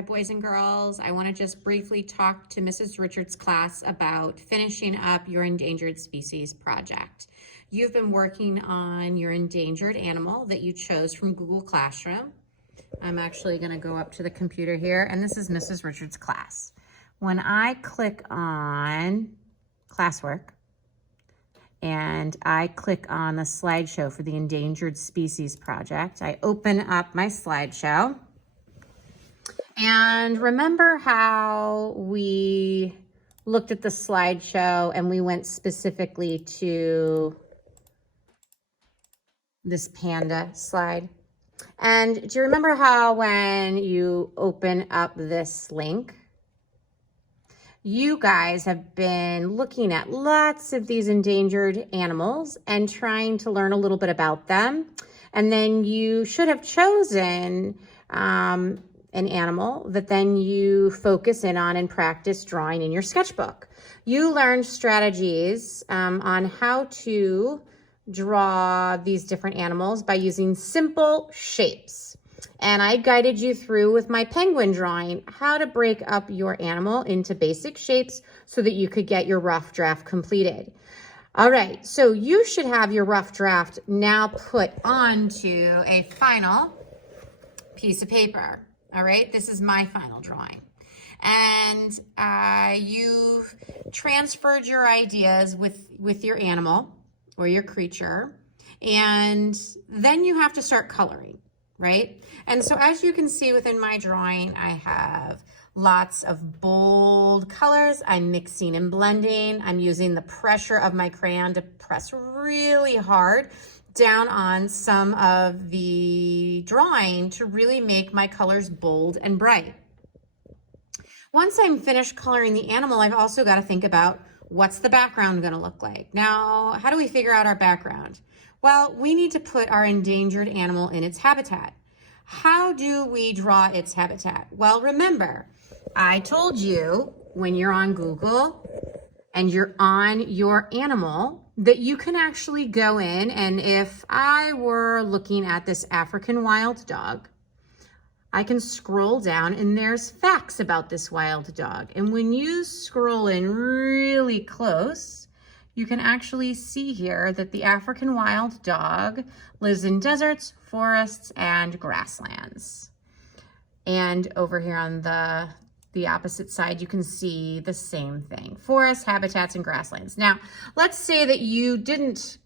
Hi, boys and girls. I want to just briefly talk to Mrs. Richards' class about finishing up your endangered species project. You've been working on your endangered animal that you chose from Google Classroom. I'm actually going to go up to the computer here, and this is Mrs. Richards' class. When I click on classwork and I click on the slideshow for the endangered species project, I open up my slideshow. And remember how we looked at the slideshow and we went specifically to this panda slide? And do you remember how when you open up this link, you guys have been looking at lots of these endangered animals and trying to learn a little bit about them. And then you should have chosen an animal that then you focus in on and practice drawing in your sketchbook. You learned strategies on how to draw these different animals by using simple shapes. And I guided you through with my penguin drawing how to break up your animal into basic shapes so that you could get your rough draft completed. All right, so you should have your rough draft now put onto a final piece of paper. All right, this is my final drawing. And you've transferred your ideas with your animal or your creature. And then you have to start coloring, right? And so as you can see within my drawing, I have lots of bold colors. I'm mixing and blending. I'm using the pressure of my crayon to press really hard down on some of the drawing to really make my colors bold and bright. Once I'm finished coloring the animal, I've also got to think about what's the background going to look like. Now, how do we figure out our background? Well, we need to put our endangered animal in its habitat. How do we draw its habitat? Well, remember, I told you when you're on Google and you're on your animal that you can actually go in, and if I were looking at this African wild dog, I can scroll down and there's facts about this wild dog. And when you scroll in really close, you can actually see here that the African wild dog lives in deserts, forests, and grasslands. And over here on the opposite side, you can see the same thing: forests, habitats, and grasslands. Now, let's say that you didn't,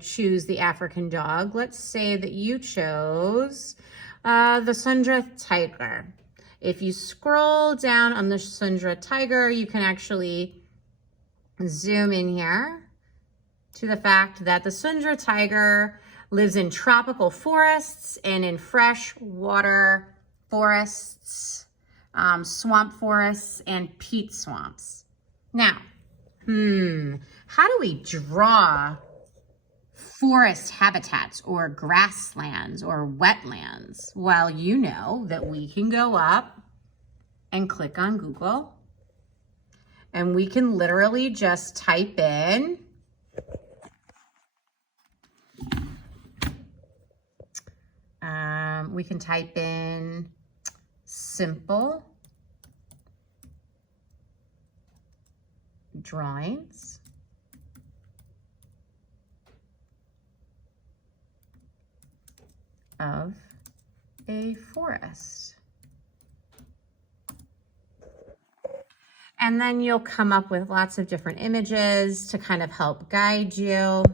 choose the African dog. Let's say that you chose the Sundra tiger. If you scroll down on the Sundra tiger, you can actually zoom in here to the fact that the Sundra tiger lives in tropical forests and in freshwater forests, swamp forests, and peat swamps. Now, how do we draw forest habitats or grasslands or wetlands? Well, you know that we can go up and click on Google, and we can literally just type in simple drawings of a forest. And then you'll come up with lots of different images to kind of help guide you.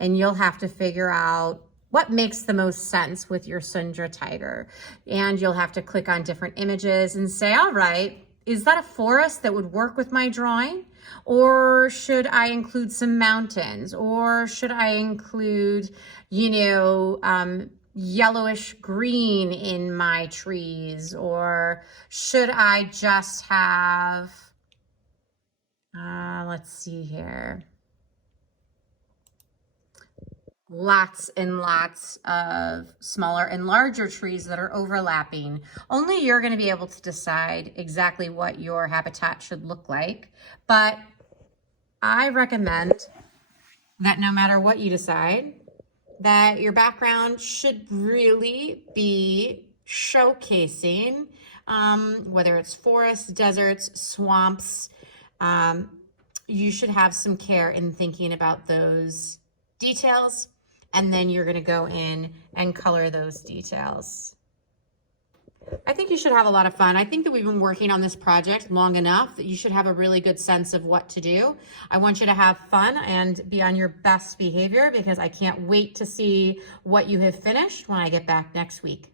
And you'll have to figure out what makes the most sense with your Sundra tiger. And you'll have to click on different images and say, all right, is that a forest that would work with my drawing? Or should I include some mountains? Or should I include, yellowish green in my trees? Or should I just have, let's see here, lots and lots of smaller and larger trees that are overlapping? Only you're going to be able to decide exactly what your habitat should look like. But I recommend that no matter what you decide, that your background should really be showcasing whether it's forests, deserts, swamps. You should have some care in thinking about those details, and then you're going to go in and color those details. I think you should have a lot of fun. I think that we've been working on this project long enough that you should have a really good sense of what to do. I want you to have fun and be on your best behavior, because I can't wait to see what you have finished when I get back next week.